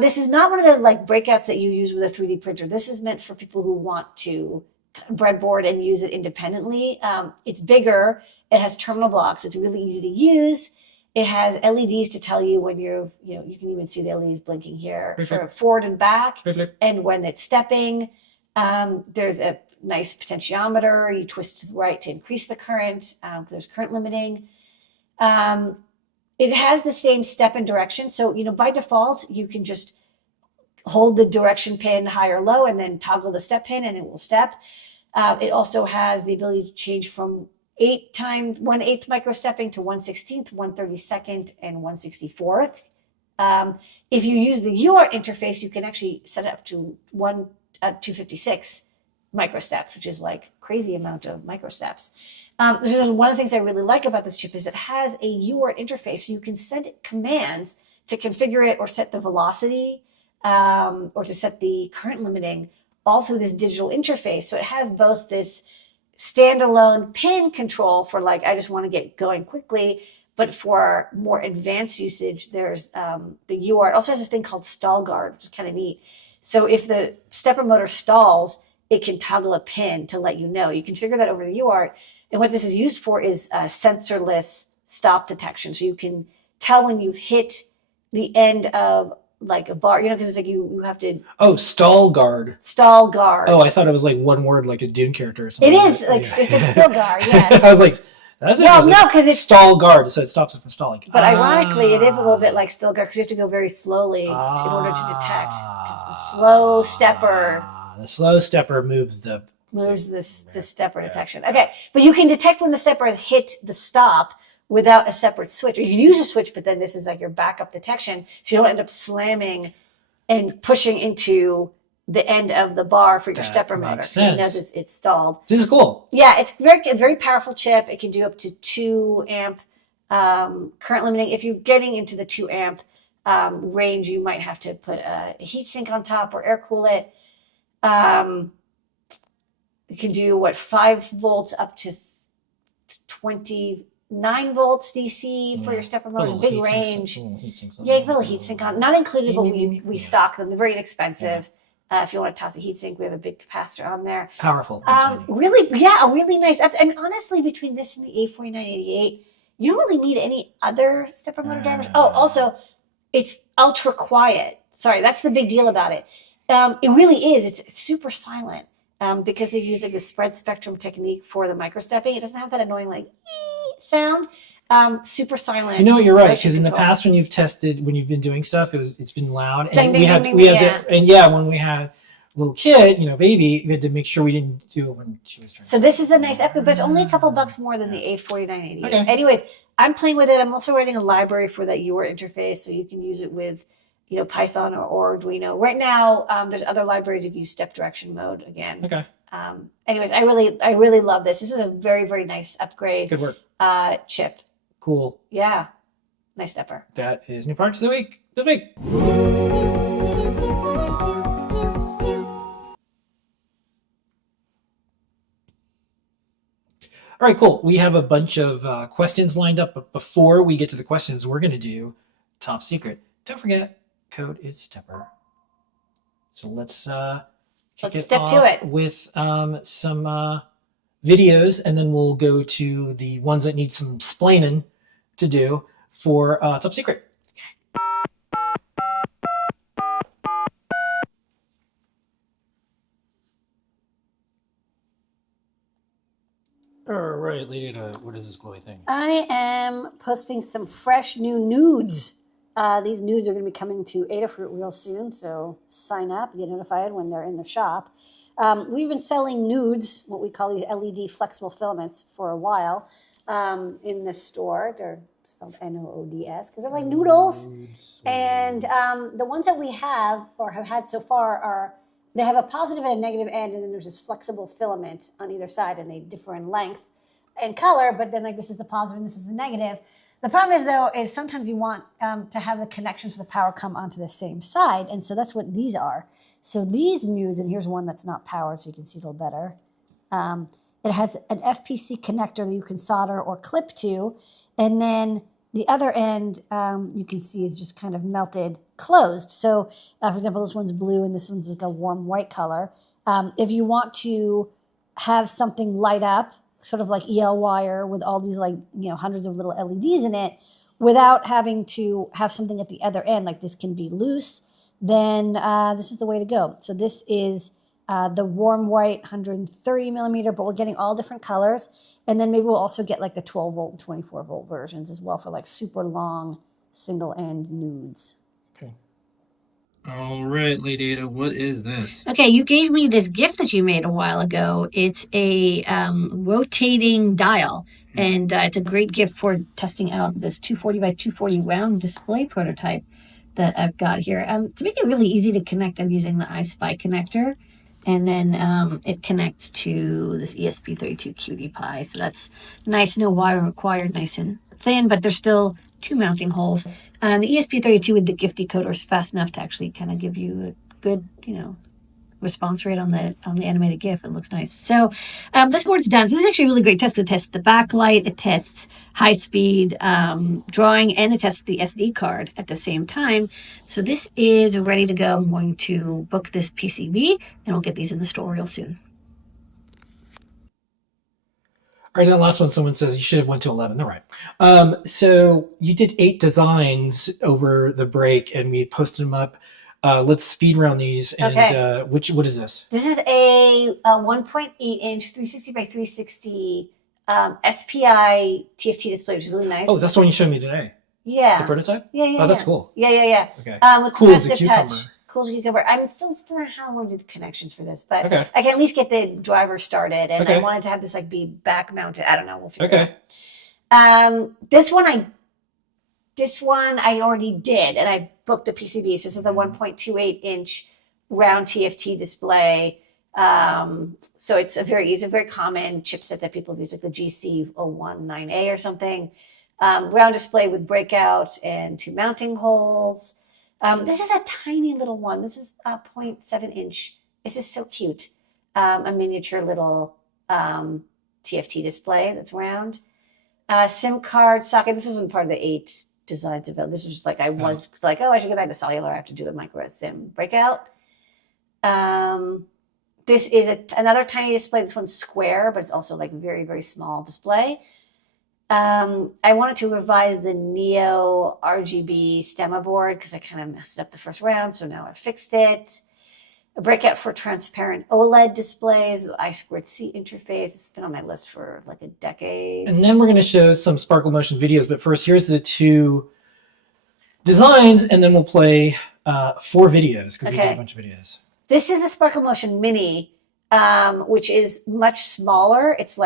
This is not one of the like breakouts that you use with a 3D printer. This is meant for people who want to breadboard and use it independently. It's bigger. It has terminal blocks. It's really easy to use. It has LEDs to tell you when you can even see the LEDs blinking here for forward and back, and when it's stepping. There's a nice potentiometer. You twist to the right to increase the current. There's current limiting. It has the same step and direction. So, by default, you can just hold the direction pin high or low and then toggle the step pin and it will step. It also has the ability to change from 1/8 microstepping to 1/16, 1/32, and 1/64. If you use the UART interface, you can actually set it up to 256 microsteps, which is like crazy amount of microsteps. This is one of the things I really like about this chip is it has a UART interface. So you can send it commands to configure it or set the velocity or to set the current limiting all through this digital interface. So it has both this standalone pin control for like, I just want to get going quickly, but for more advanced usage, there's the UART. Also has this thing called stall guard, which is kind of neat. So if the stepper motor stalls, it can toggle a pin to let you know. You can configure that over the UART. And what this is used for is sensorless stop detection. So you can tell when you've hit the end of like a bar, because it's like you have to. Oh, stall guard. Stall guard. Oh, I thought it was like one word, like a Dune character or something. It is like it's like still guard. Yes. I was like, that's no, because it's stall guard, so it stops it from stalling. But ironically, it is a little bit like still guard because you have to go very slowly in order to detect. Because the slow stepper. The slow stepper moves the stepper detection. Okay, but you can detect when the stepper has hit the stop without a separate switch. Or you can use a switch, but then this is like your backup detection, so you don't end up slamming and pushing into the end of the bar for your stepper motor. So you know it's stalled. This is cool. Yeah, it's very powerful chip. It can do up to 2 amp current limiting. If you're getting into the 2 amp range, you might have to put a heat sink on top or air cool it. You can do 5 volts up to 29 volts DC for your stepper motor. Big range. Yeah, you can put a heat sink on. Not included, but we stock them. They're very inexpensive. If you want to toss a heat sink, we have a big capacitor on there. Powerful. Really nice. And honestly, between this and the A4988, you don't really need any other stepper motor drivers. Oh, also, it's ultra quiet. Sorry, that's the big deal about it. It really is. It's super silent because they use like the spread spectrum technique for the microstepping. It doesn't have that annoying like sound. Super silent. You're right, because in the past when you've been doing stuff, it's been loud, and when we had a little kid, baby, we had to make sure we didn't do it when she was trying. So this is a nice upgrade, but it's only a couple bucks more than the A4988. Okay. Anyways, I'm playing with it. I'm also writing a library for that UART interface, so you can use it with Python or Arduino. Right now, there's other libraries you can use step direction mode again. Okay. Anyways, I really love this. This is a very, very nice upgrade. Good work. Chip. Cool. Yeah. Nice stepper. That is new products of the week. This week. All right, cool. We have a bunch of questions lined up, but before we get to the questions, we're going to do top secret. Don't forget, code is stepper. So let's step to it with some videos, and then we'll go to the ones that need some splaining to do. for Top Secret. All right, Ladyada, what is this glowy thing? I am posting some fresh new nudes. These nudes are going to be coming to Adafruit real soon, so sign up, get notified when they're in the shop. We've been selling nudes, what we call these LED flexible filaments, for a while in the store. They're spelled Noods because they're like noodles. And the ones that we have or have had so far are, they have a positive and a negative end, and then there's this flexible filament on either side, and they differ in length and color, but then like this is the positive and this is the negative. The problem is though, is sometimes you want to have the connections for the power come onto the same side, and so that's what these are. So these nudes, and here's one that's not powered so you can see a little better. It has an FPC connector that you can solder or clip to, and then the other end you can see is just kind of melted closed. So for example, this one's blue and this one's like a warm white color. If you want to have something light up, sort of like EL wire with all these like, hundreds of little LEDs in it without having to have something at the other end, like this can be loose, then this is the way to go. So this is the warm white 130 millimeter, but we're getting all different colors. And then maybe we'll also get like the 12 volt and 24 volt versions as well for like super long single end nudes. Okay. All right, Ladyada, what is this? Okay, you gave me this gift that you made a while ago. It's a rotating dial, and it's a great gift for testing out this 240 by 240 round display prototype that I've got here. To make it really easy to connect, I'm using the iSpy connector, and then it connects to this ESP32 QT Py. So that's nice, no wire required, nice and thin, but there's still 2 mounting holes. The ESP32 with the GIF decoder is fast enough to actually kind of give you a good, response rate on the animated GIF. It looks nice. So this board's done. So this is actually a really great test because it tests the backlight, it tests high speed drawing, and it tests the SD card at the same time. So this is ready to go. I'm going to book this PCB, and we'll get these in the store real soon. All right, that last one, someone says you should have went to 11. All right. So you did 8 designs over the break, and we posted them up. Let's speed round these. And Okay. What is this? This is a 1.8 inch 360 by 360 SPI TFT display, which is really nice. Oh, that's the one you showed me today. Yeah. The prototype? Yeah. Oh, that's cool. Yeah. Okay. With Cool as a capacitive cucumber. touch. Cool as a cucumber. I'm still figuring out how I want to do the connections for this, but Okay. I can at least get the driver started, and I Okay. wanted to have this like be back mounted. I don't know. We'll figure it Okay. out. This one I already did, and I booked the PCBs. This is the 1.28 inch round TFT display. So it's a very common chipset that people use, like the GC019A or something. Round display with breakout and 2 mounting holes. This is a tiny little one. This is a 0.7 inch. This is so cute. A miniature little TFT display that's round. SIM card socket. This wasn't part of the 8 designs developed. This was just like I was like, I should go back to cellular. I have to do a micro SIM breakout. This is another tiny display. This one's square, but it's also like very small display. I wanted to revise the Neo RGB stemma board because I kind of messed it up the first round, so now I fixed it. A breakout for transparent OLED displays, I2C interface. It's been on my list for like a decade. And then we're going to show some Sparkle Motion videos, but first here's the 2 designs, and then we'll play 4 videos because we did a bunch of videos. This is a Sparkle Motion Mini, which is much smaller. It's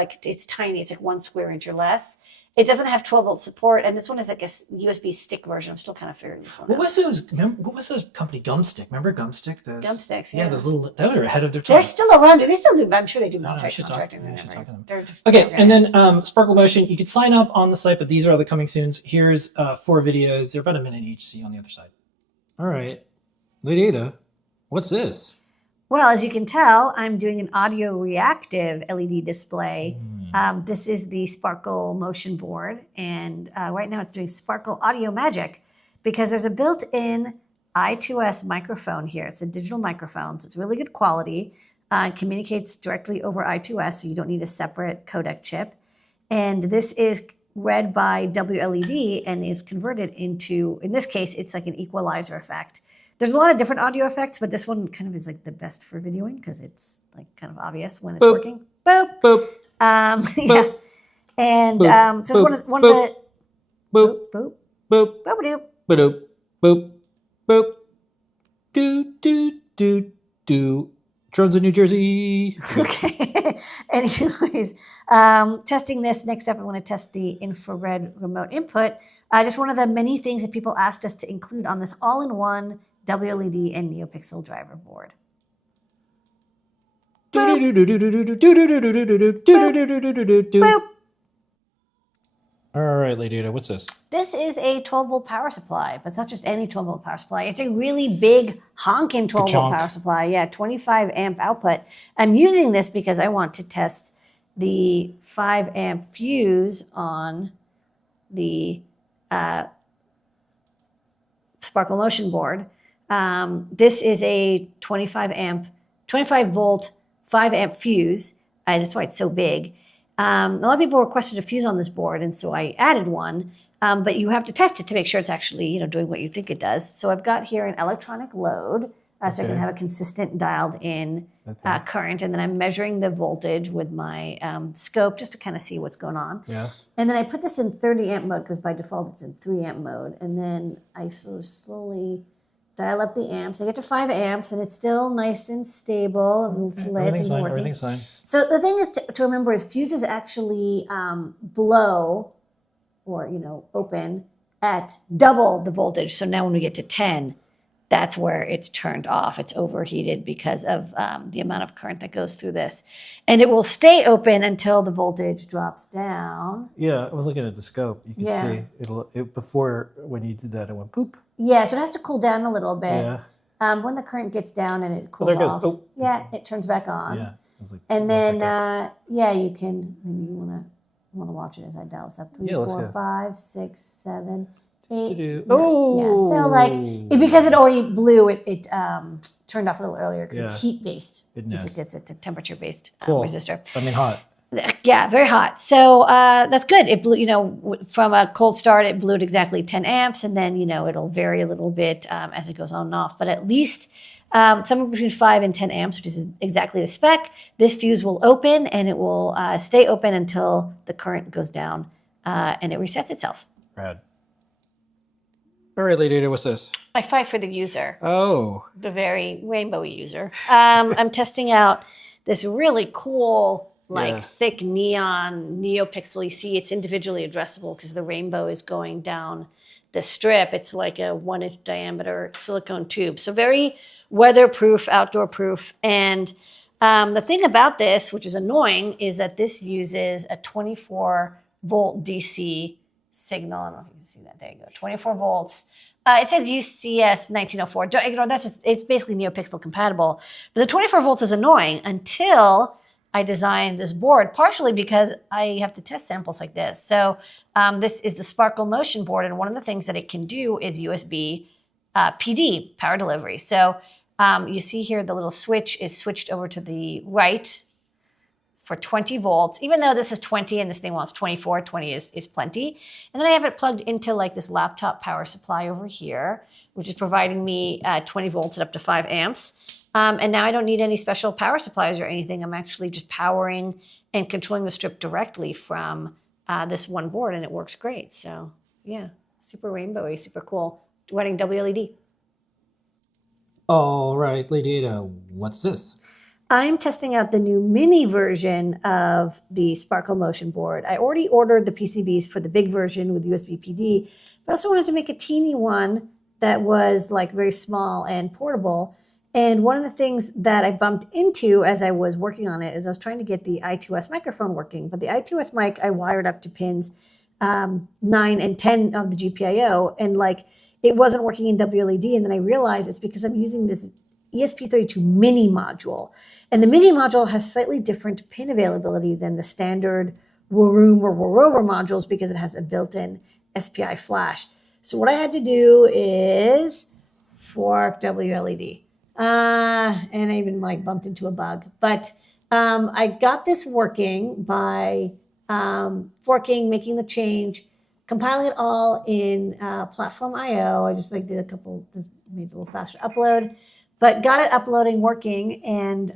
tiny. It's like 1 square inch or less. It doesn't have 12 volt support, and this one is like a USB stick version. I'm still kind of figuring this one out. What was those company, Gumstick? Remember Gumstick? Gumsticks, yeah. Those little, they were ahead of their time. They're still around. Do they still do? I'm sure they do I should contracting. talk to them. They're Okay, and then Sparkle Motion, you could sign up on the site, but these are all the coming soons. Here's 4 videos. They're about a minute each. See you on the other side. All right. Ladyada, what's this? Well, as you can tell, I'm doing an audio reactive LED display. This is the Sparkle Motion board, and right now it's doing Sparkle Audio Magic because there's a built-in I2S microphone here. It's a digital microphone, so it's really good quality. It communicates directly over I2S, so you don't need a separate codec chip. And this is read by WLED and is converted into, in this case, it's like an equalizer effect. There's a lot of different audio effects, but this one kind of is like the best for videoing because it's like kind of obvious when it's working. Boop. Boop. Yeah. And Boop. so it's one of the Boop. boop Boop. boop doop. Boop. Boop. Boop. Do do do do. Drones in New Jersey. Okay. Anyways, testing this. Next up, I want to test the infrared remote input. Just one of the many things that people asked us to include on this all-in-one WLED and NeoPixel driver board. Boop. All right, Ladyada, what's this? This is a 12-volt power supply, but it's not just any 12-volt power supply. It's a really big honking 12-volt power supply. Yeah, 25 amp output. I'm using this because I want to test the 5 amp fuse on the Sparkle Motion board. This is a 25 volt, 5 amp fuse. That's why it's so big. A lot of people requested a fuse on this board, and so I added one. But you have to test it to make sure it's actually, doing what you think it does. So I've got here an electronic load, so I can have a consistent dialed in current, and then I'm measuring the voltage with my scope just to kind of see what's going on. Yeah. And then I put this in 30 amp mode because by default it's in 3 amp mode, and then I sort of slowly dial up the amps. I get to 5 amps, and it's still nice and stable. It's lit and working. Everything's fine. So the thing is to remember is fuses actually blow or, open at double the voltage. So now when we get to 10, that's where it's turned off. It's overheated because of the amount of current that goes through this. And it will stay open until the voltage drops down. Yeah, I was looking at the scope. You can see before when you did that, it went poop. Yeah, so it has to cool down a little bit. Yeah. When the current gets down and it cools there it goes. off, Oh. it turns back on. Yeah. It was like, And then, you can, maybe you want to watch it as I dial this up. 3, let's 4, go. 5, 6, 7, 8. Oh. Yeah. So because it already blew, it turned off a little earlier because it's heat based. It's a temperature based resistor. I mean, hot. Yeah, very hot. So that's good. It blew, from a cold start, it blew at exactly 10 amps, and then, it'll vary a little bit as it goes on and off. But at least somewhere between 5 and 10 amps, which is exactly the spec, this fuse will open, and it will stay open until the current goes down, and it resets itself. Rad. All right, Ladyada, what's this? I fight for the user. Oh. The very rainbowy user. I'm testing out this really cool, thick neon NeoPixel. You see it's individually addressable because the rainbow is going down the strip. It's like a 1-inch diameter silicone tube. So very weatherproof, outdoor proof. And the thing about this, which is annoying, is that this uses a 24-volt DC signal. I don't know if you can see that. There you go. 24 volts. It says UCS 1904. Don't ignore that. It's basically NeoPixel compatible. But the 24 volts is annoying until I designed this board, partially because I have to test samples like this. So this is the Sparkle Motion board, and one of the things that it can do is USB PD, power delivery. So you see here the little switch is switched over to the right for 20 volts, even though this is 20 and this thing wants 24, 20 is plenty. And then I have it plugged into like this laptop power supply over here, which is providing me 20 volts at up to 5 amps. And now I don't need any special power supplies or anything. I'm actually just powering and controlling the strip directly from this one board, and it works great. So yeah, super rainbowy, super cool. Running WLED. All right, Ladyada, what's this? I'm testing out the new mini version of the Sparkle Motion board. I already ordered the PCBs for the big version with USB PD, but I also wanted to make a teeny one that was like very small and portable. And one of the things that I bumped into as I was working on it is I was trying to get the I2S microphone working, but the I2S mic I wired up to pins 9 and 10 of the GPIO, and it wasn't working in WLED. And then I realized it's because I'm using this ESP32 mini module. And the mini module has slightly different pin availability than the standard Waroom or Warover modules because it has a built-in SPI flash. So what I had to do is fork WLED. And I even bumped into a bug. But I got this working by forking, making the change, compiling it all in Platform IO. I just did a couple, just made it a little faster upload, but got it uploading, working, and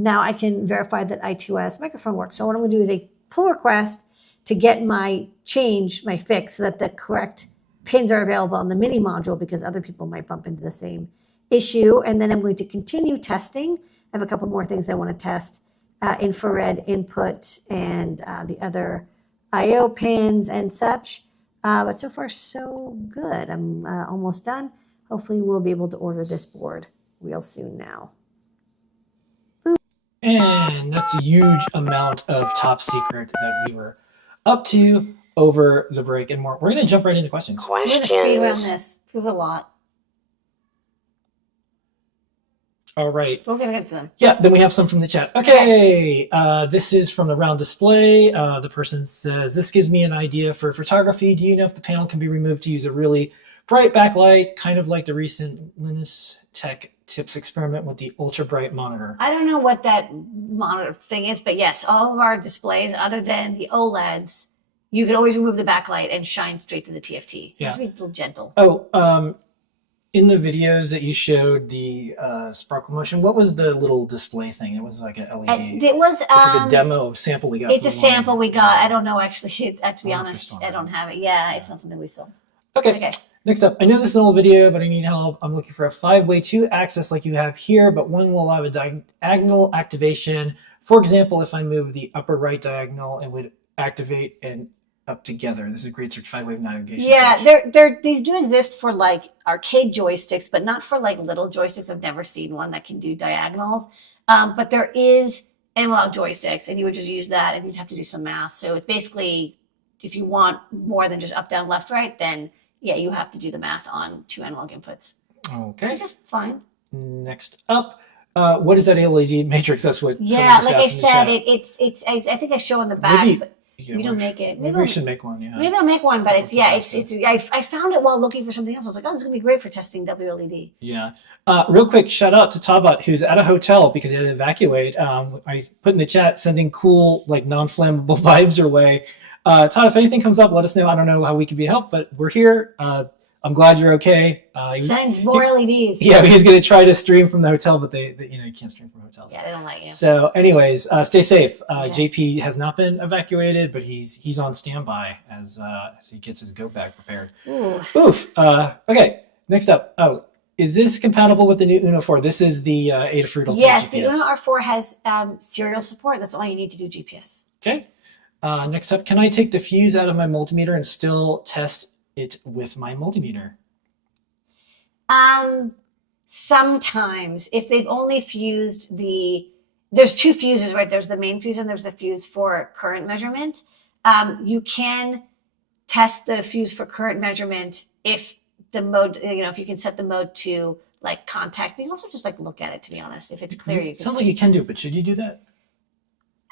now I can verify that I2S microphone works. So what I'm going to do is a pull request to get my change, my fix, so that the correct pins are available on the mini module, because other people might bump into the same issue. And then I'm going to continue testing. I have a couple more things I want to test, infrared input and the other IO pins and such. But so far, so good. I'm almost done. Hopefully we'll be able to order this board real soon now. And that's a huge amount of top secret that we were up to over the break and more. We're going to jump right into questions. We're going to speed run this. This is a lot. All right. We're going to get to them. Yeah, then we have some from the chat. Okay. This is from the round display. The person says, this gives me an idea for photography. Do you know if the panel can be removed to use a really bright backlight, kind of like the recent Linus Tech Tips experiment with the ultra bright monitor? I don't know what that monitor thing is, but yes, all of our displays, other than the OLEDs, you can always remove the backlight and shine straight to the TFT. Yeah. It has to be a little gentle. Oh, in the videos that you showed, the sparkle motion, what was the little display thing? It was like an LED. It was It's like a demo sample we got. It's a sample we got. I don't know, actually. To be honest, I don't have it. Yeah, it's not something we sold. Okay. Next up, I know this is an old video, but I need help. I'm looking for a 5-way 2-axis like you have here, but one will have a diagonal activation. For example, if I move the upper right diagonal, it would activate and up together. This is a great search 5-way navigation. Yeah, these do exist for like arcade joysticks, but not for like little joysticks. I've never seen one that can do diagonals. But there is analog joysticks, and you would just use that, and you'd have to do some math. So it's basically, if you want more than just up, down, left, right, then yeah, you have to do the math on 2 analog inputs. Okay. Which is fine. Next up, what is that LED matrix? That's what. Yeah, like I said, it's. I think I show in the back. Maybe, but we don't make it. Maybe we should make one. Yeah. Maybe I'll make one, but it's. I found it while looking for something else. I was like, oh, this is gonna be great for testing WLED. Yeah. Real quick, shout out to Tabat, who's at a hotel because he had to evacuate. I put in the chat, sending cool, like non-flammable vibes your way. Todd, if anything comes up, let us know. I don't know how we can be helped, but we're here. I'm glad you're okay. Send more LEDs. Yeah, he was going to try to stream from the hotel, but they you can't stream from hotels. Yeah, they don't let you. So, anyways, stay safe. Okay. JP has not been evacuated, but he's on standby as he gets his go bag prepared. Ooh. Oof. Okay. Next up. Oh, is this compatible with the new Uno 4? This is the Adafruit. Yes, GPS. the Uno R4 has serial support. That's all you need to do GPS. Okay. Next up, can I take the fuse out of my multimeter and still test it with my multimeter? Sometimes, if they've only fused there's 2 fuses, right? There's the main fuse and there's the fuse for current measurement. You can test the fuse for current measurement if the mode, if you can set the mode to like contact. But you can also just like look at it, to be honest. If it's clear, you can Sounds like you can do it, but should you do that?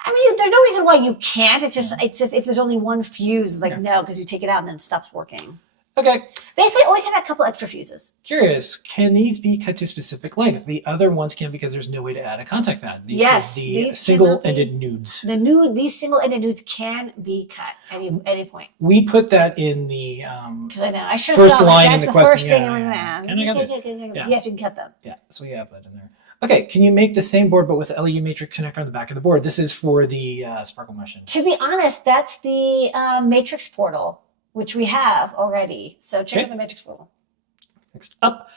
I mean, there's no reason why you can't. It's just if there's only one fuse, no, because you take it out and then it stops working. Okay. Basically, always have a couple extra fuses. Curious, can these be cut to specific length? The other ones can't because there's no way to add a contact pad. Yes, the single-ended nudes. These single-ended nudes can be cut at any point. We put that in the Because I know I should first have line that's in the first question. thing Yeah, I'm yeah. gonna Can I cut add. Yeah. Yes, you can cut them. Yeah, so we have that in there. Okay, can you make the same board but with the LED matrix connector on the back of the board? This is for the Sparkle Motion. To be honest, that's the Matrix portal, which we have already. So check out the Matrix portal. Next up,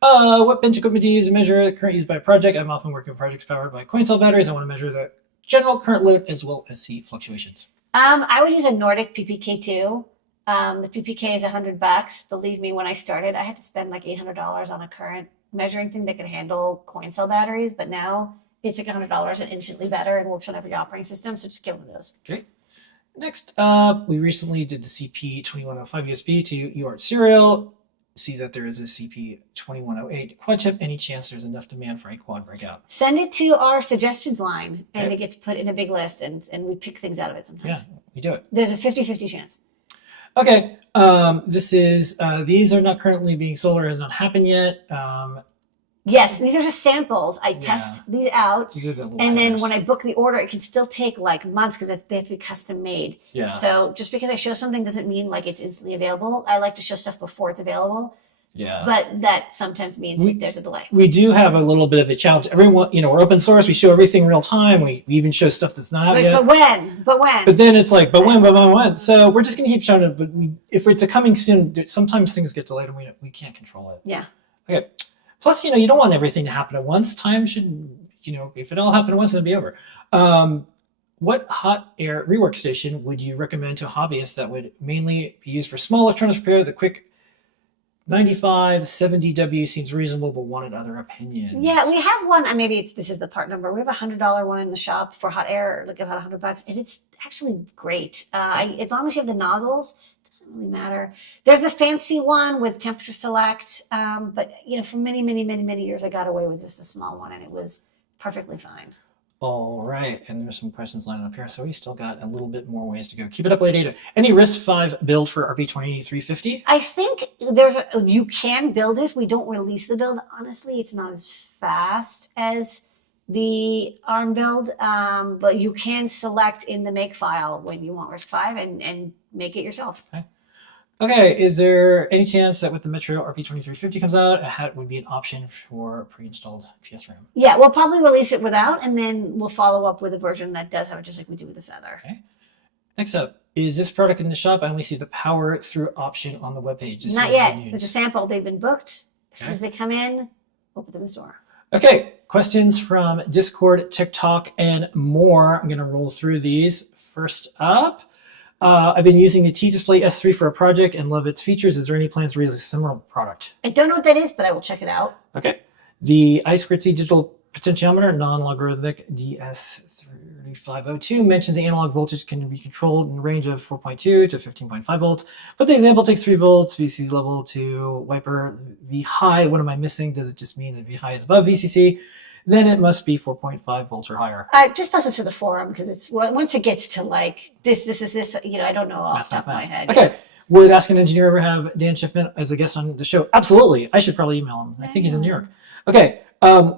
what bench equipment do you use to measure the current used by a project? I'm often working with projects powered by coin cell batteries. I want to measure the general current load as well as see fluctuations. I would use a Nordic PPK2. The PPK is $100. Believe me, when I started, I had to spend like $800 on a current measuring thing that could handle coin cell batteries, but now it's like $100 and infinitely better and works on every operating system. So just get one of those. Okay. Next up, we recently did the CP2105 USB to UART serial. See that there is a CP2108 quad chip. Any chance there's enough demand for a quad breakout? Send it to our suggestions line and it gets put in a big list and we pick things out of it sometimes. Yeah, we do it. There's a 50-50 chance. Okay, this is, these are not currently being sold or has not happened yet. Yes, these are just samples. I test these out, These are the and then liars. when I book the order, it can still take like months because they have to be custom made. Yeah. So just because I show something doesn't mean like it's instantly available. I like to show stuff before it's available, Yeah. but that sometimes means there's a delay. We do have a little bit of a challenge. Everyone, we're open source. We show everything real time. We even show stuff that's not out yet. But when? But then it's like, but when? So we're just going to keep showing it. But if it's a coming soon, sometimes things get delayed and we can't control it. Yeah. Okay. Plus, you don't want everything to happen at once. Time should, if it all happened at once, it'll be over. What hot air rework station would you recommend to hobbyists that would mainly be used for small electronics repair? The quick 9570W seems reasonable, but wanted other opinions. Yeah, we have one. Maybe this is the part number. We have $100 one in the shop for hot air, like about $100, and it's actually great. As long as you have the nozzles, it doesn't really matter. There's the fancy one with temperature select, but for many, many, many, many years, I got away with just the small one, and it was perfectly fine. All right, and there's some questions lining up here, so we still got a little bit more ways to go. Keep it up, Ladyada. Any RISC-V build for RP2350? I think you can build it. We don't release the build. Honestly, it's not as fast as the ARM build, but you can select in the make file when you want RISC-V and make it yourself. Okay, is there any chance that with the Metro RP2350 comes out, a hat would be an option for pre-installed PSRAM? Yeah, we'll probably release it without, and then we'll follow up with a version that does have it, just like we do with the Feather. Okay. Next up, is this product in the shop? I only see the power through option on the webpage. Not yet. It's a sample. They've been booked. As soon as they come in, we'll put them in the store. Okay, questions from Discord, TikTok, and more. I'm going to roll through these. First up, I've been using the T-Display S3 for a project and love its features. Is there any plans to release a similar product? I don't know what that is, but I will check it out. Okay. The I2C digital potentiometer, non-logarithmic DS3502, mentions the analog voltage can be controlled in a range of 4.2 to 15.5 volts. But the example takes 3 volts, VCC level to wiper V high. What am I missing? Does it just mean that V high is above VCC? Then it must be 4.5 volts or higher. I just post this to the forum because it's once it gets to like this, I don't know off the top of my head. Okay. Would Ask an Engineer ever have Dan Schiffman as a guest on the show? Absolutely. I should probably email him. I think he's in New York. Okay.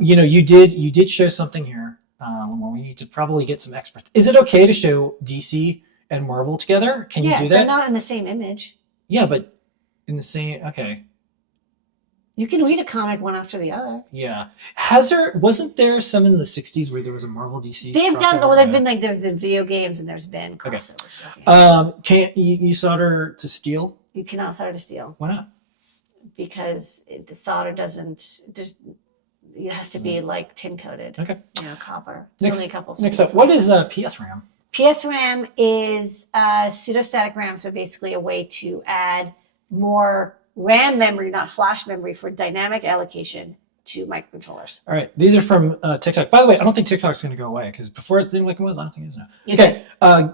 You did show something here where we need to probably get some experts. Is it okay to show DC and Marvel together? Can you do that? They're not in the same image. Yeah, but in the same. Okay. You can read a comic one after the other. Yeah. Wasn't there some in the 60s where there was a Marvel DC? They've crossover? there've been video games and there's been crossovers. Okay. Can't you solder to steel? You cannot solder to steel. Why not? Because the solder doesn't it has to be like tin coated. Okay. Copper. Next Next up, what is PSRAM? PSRAM is pseudostatic RAM, so basically a way to add more RAM memory, not flash memory, for dynamic allocation to microcontrollers. All right, these are from TikTok. By the way, I don't think TikTok's going to go away because before it seemed like it was. I don't think it is now. Okay,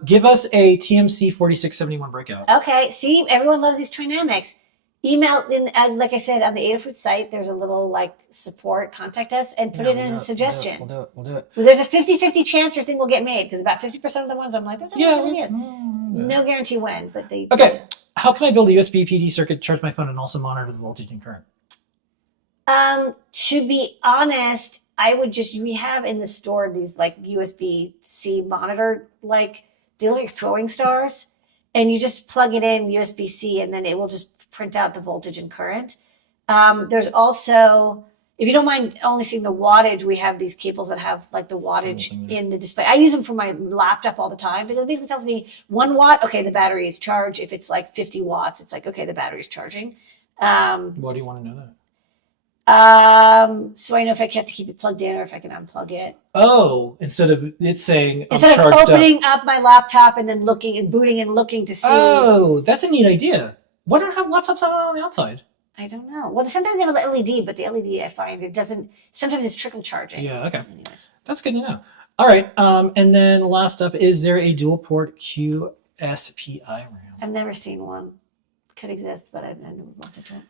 give us a TMC 4671 breakout. Okay, see, everyone loves these trinamics. Email, like I said, on the Adafruit site, there's a little support, contact us, and put it in as a suggestion. We'll do it. Well, there's a 50-50 chance your thing will get made because about 50% of the ones I'm like, that's what it is. No guarantee when, but they... Okay, how can I build a USB PD circuit, charge my phone, and also monitor the voltage and current? To be honest, we have in the store these USB-C monitor, they're like throwing stars, and you just plug it in USB-C and then it will just print out the voltage and current. There's also, if you don't mind only seeing the wattage, we have these cables that have the wattage in the display. I use them for my laptop all the time because it basically tells me 1 watt, okay, the battery is charged. If it's 50 watts, it's okay, the battery is charging. Why do you want to know that? So I know if I have to keep it plugged in or if I can unplug it. Oh, instead of it saying instead of opening up my laptop and then looking and booting and looking to see. Oh, that's a neat idea. Why don't have laptops on the outside? I don't know. Well, sometimes they have an LED, but the LED I find it doesn't. Sometimes it's trickle charging. Yeah. Okay. Anyways, that's good to know. All right. And then last up, is there a dual port QSPI RAM? I've never seen one. Could exist, but I've never looked into it.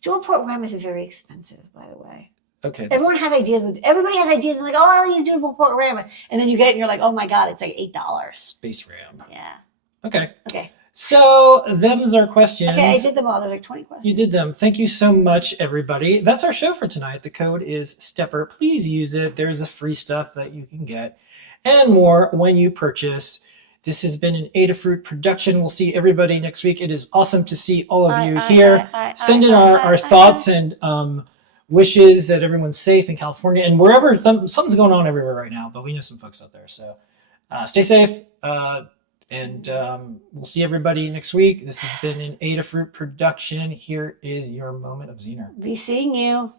Dual port RAM is very expensive, by the way. Okay. Everybody has ideas and oh, I'll use dual port RAM, and then you get it and you're like, oh my god, it's $8. Space RAM. Yeah. Okay. So them's our questions. Okay, I did them all. There's like 20 questions. You did them. Thank you so much, everybody. That's our show for tonight. The code is STEPPER. Please use it. There's a free stuff that you can get and more when you purchase. This has been an Adafruit production. We'll see everybody next week. It is awesome to see all of you here. Send in our thoughts and wishes that everyone's safe in California and wherever. Something's going on everywhere right now, but we know some folks out there. So stay safe. And we'll see everybody next week. This has been an Adafruit production. Here is your moment of Zener. Be seeing you.